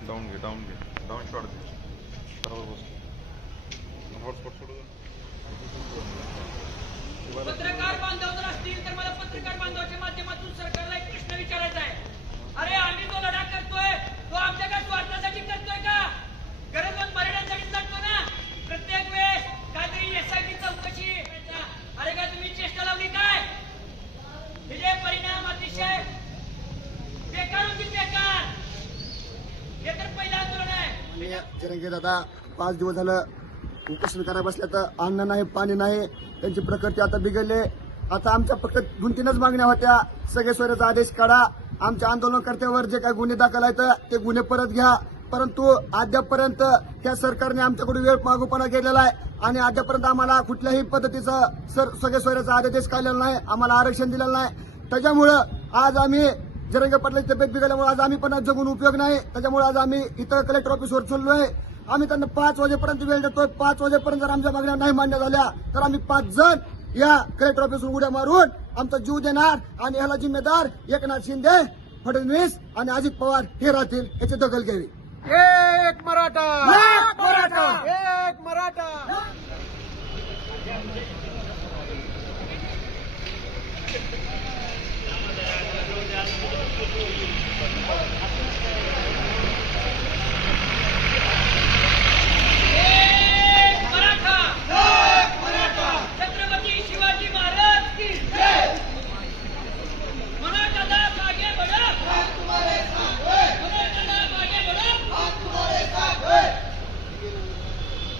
Down घे down घे down shot घे बरोबर बस हॉटस्पॉट सोडू पत्रकार बांधव जर असतील तर मला पत्रकार बांधवाच्या माध्यमातून सरकारला एक प्रश्न विचारायचा आहे. आंदोलन आहे आता दादा पाच दिवस झालं उपोषण करायला बसल्या तर अन्न नाही पाणी नाही त्यांची प्रकृती आता बिघडले. आता आमच्या फक्त दोन तीनच मागण्या होत्या. सगळे सोयऱ्याचा आदेश काढा. आमच्या आंदोलनकर्त्यावर जे काही गुन्हे दाखल आहेत ते गुन्हे परत घ्या. परंतु अद्यापपर्यंत त्या सरकारने आमच्याकडून वेळ मागोपणा केलेला आहे. आणि अद्यापर्यंत आम्हाला कुठल्याही पद्धतीचा सर सगळे सोयऱ्याचा आदेश काढलेला नाही. आम्हाला आरक्षण दिलेलं नाही. त्याच्यामुळं आज आम्ही जरंगे पाटलाची तब्येत बिघडल्यामुळे आज आम्ही पण जगून उपयोग नाही. त्याच्यामुळे आज आम्ही इथं कलेक्टर ऑफिसवर चाललो आहे आम्ही त्यांना पाच वाजेपर्यंत वेळ देतोय. पाच वाजेपर्यंत जर आमच्या मागण्या नाही मान्य झाल्या तर आम्ही पाच जण या कलेक्टर ऑफिसवर उड्या मारून आमचा जीव देणार आणि ह्याला जिम्मेदार एकनाथ शिंदे फडणवीस आणि अजित पवार हे राहतील. याची दखल घ्यावी. एक मराठा! मराठा! एक मराठा! Thank you.